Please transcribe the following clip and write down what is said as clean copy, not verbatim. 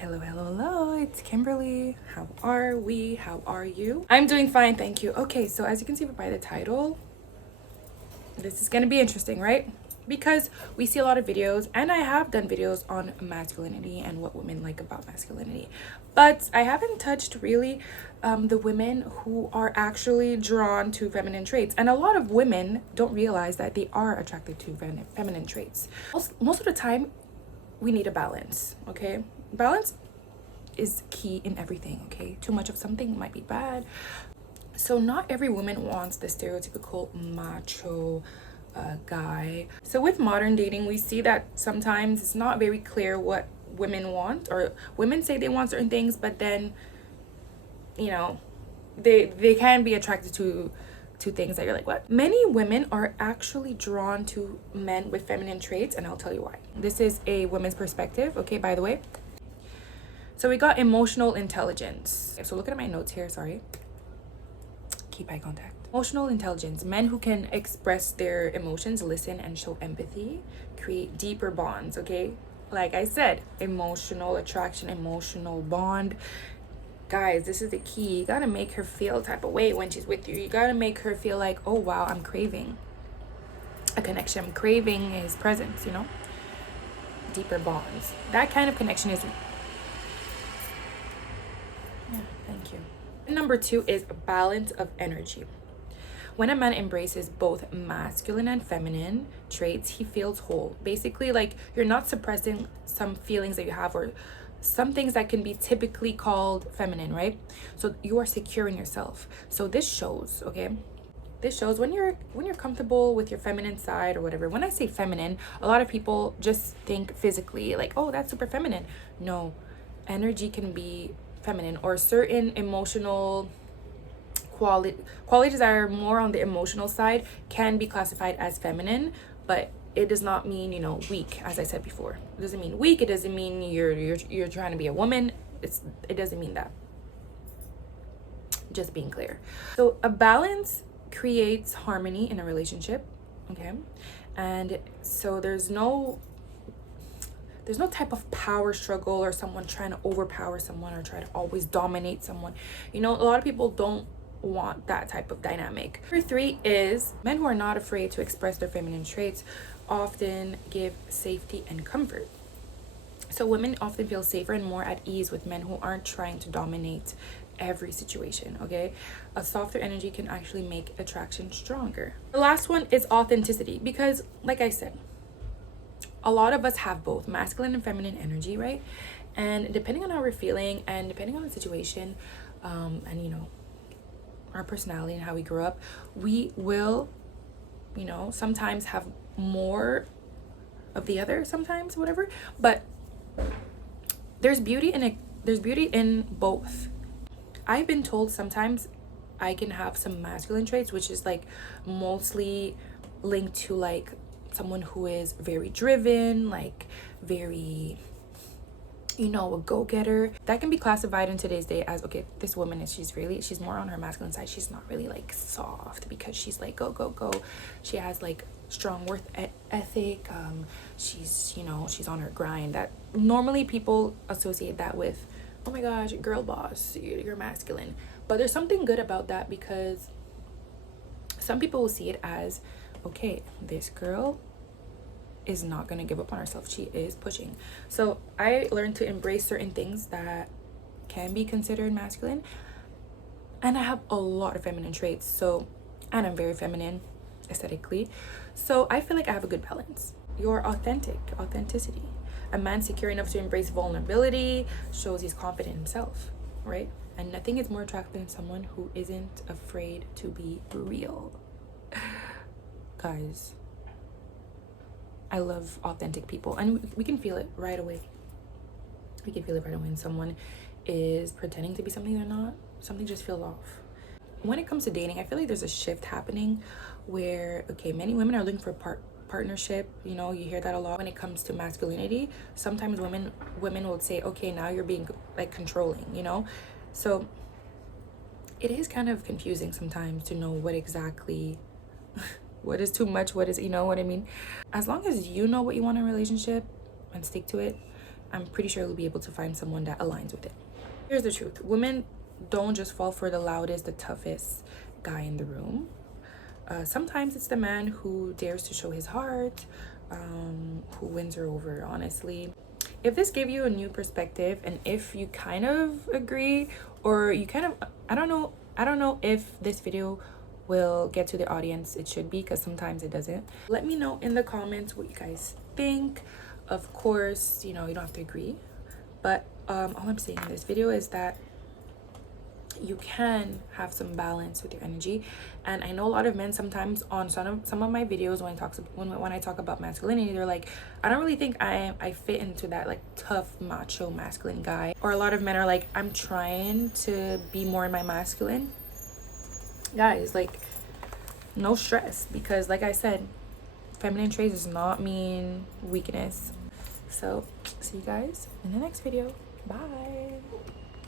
Hello, it's Kimberly. How are we? How are you? I'm doing fine, thank you. Okay, so as you can see by the title, this is gonna be interesting, right? Because we see a lot of videos, and I have done videos on masculinity and what women like about masculinity, but I haven't touched really the women who are actually drawn to feminine traits. And a lot of women don't realize that they are attracted to feminine traits. Most of the time, we need a balance, okay? Balance is key in everything, okay? Too much of something might be bad. So not every woman wants the stereotypical macho guy. So with modern dating, we see that sometimes it's not very clear what women want, or women say they want certain things, but then, you know, they can be attracted to things that you're like, what? Many women are actually drawn to men with feminine traits, and I'll tell you why. This is a woman's perspective, okay, by the way. So we got emotional intelligence. So looking at my notes here, sorry. Keep eye contact. Emotional intelligence. Men who can express their emotions, listen, and show empathy, create deeper bonds, okay? Like I said, emotional attraction, emotional bond. Guys, this is the key. You gotta make her feel a type of way when she's with you. You gotta make her feel like, oh wow, I'm craving a connection. I'm craving his presence, you know? Deeper bonds. That kind of connection is... Yeah, thank you. Number 2 is balance of energy. When a man embraces both masculine and feminine traits, he feels whole. Basically, like, you're not suppressing some feelings that you have, or some things that can be typically called feminine, right? So you are secure in yourself. So this shows, okay? This shows when you're comfortable with your feminine side or whatever. When I say feminine, a lot of people just think physically, like, oh, that's super feminine. No, energy can be feminine, or certain emotional qualities that are more on the emotional side can be classified as feminine, but it does not mean, you know, weak. As I said before, it doesn't mean weak. It doesn't mean you're trying to be a woman. It doesn't mean that. Just being clear. So a balance creates harmony in a relationship, okay? And so there's no type of power struggle, or someone trying to overpower someone, or try to always dominate someone. You know, a lot of people don't want that type of dynamic. Number 3 is men who are not afraid to express their feminine traits often give safety and comfort. So women often feel safer and more at ease with men who aren't trying to dominate every situation, okay? A softer energy can actually make attraction stronger. The last one is authenticity, because like I said, a lot of us have both masculine and feminine energy, right? And depending on how we're feeling, and depending on the situation, and, you know, our personality and how we grew up, we will, you know, sometimes have more of the other, sometimes, whatever. But there's beauty in it. There's beauty in both. I've been told sometimes I can have some masculine traits, which is like mostly linked to like someone who is very driven, like very, you know, a go-getter. That can be classified in today's day as, okay, this woman is, she's more on her masculine side. She's not really like soft, because she's like go. She has like strong worth ethic. She's, you know, she's on her grind. That normally people associate that with, oh my gosh, girl boss, you're masculine. But there's something good about that, because some people will see it as, okay, this girl is not going to give up on herself. She is pushing. So I learned to embrace certain things that can be considered masculine, and I have a lot of feminine traits. So, and I'm very feminine aesthetically. So I feel like I have a good balance. Your authenticity. A man secure enough to embrace vulnerability shows he's confident in himself, right? And nothing is more attractive than someone who isn't afraid to be real. Guys, I love authentic people, and we can feel it right away. We can feel it right away when someone is pretending to be something they're not. Something just feels off. When it comes to dating, I feel like there's a shift happening where, okay, many women are looking for partnership. You know, you hear that a lot. When it comes to masculinity, sometimes women will say, okay, now you're being like controlling, you know? So it is kind of confusing sometimes to know what exactly what is too much, what is, you know what I mean? As long as you know what you want in a relationship and stick to it, I'm pretty sure you'll be able to find someone that aligns with it. Here's the truth. Women don't just fall for the loudest, the toughest guy in the room. Sometimes it's the man who dares to show his heart, who wins her over, honestly. If this gave you a new perspective, and if you kind of agree, or you kind of, I don't know if this video will get to the audience it should be, because sometimes it doesn't. Let me know in the comments what you guys think. Of course, you know, you don't have to agree, but all I'm saying in this video is that you can have some balance with your energy. And I know a lot of men sometimes on some of my videos, when I talk about masculinity, they're like, I don't really think I fit into that like tough macho masculine guy. Or a lot of men are like, I'm trying to be more in my masculine. Guys, like, no stress, because like I said, feminine traits does not mean weakness. So see you guys in the next video. Bye.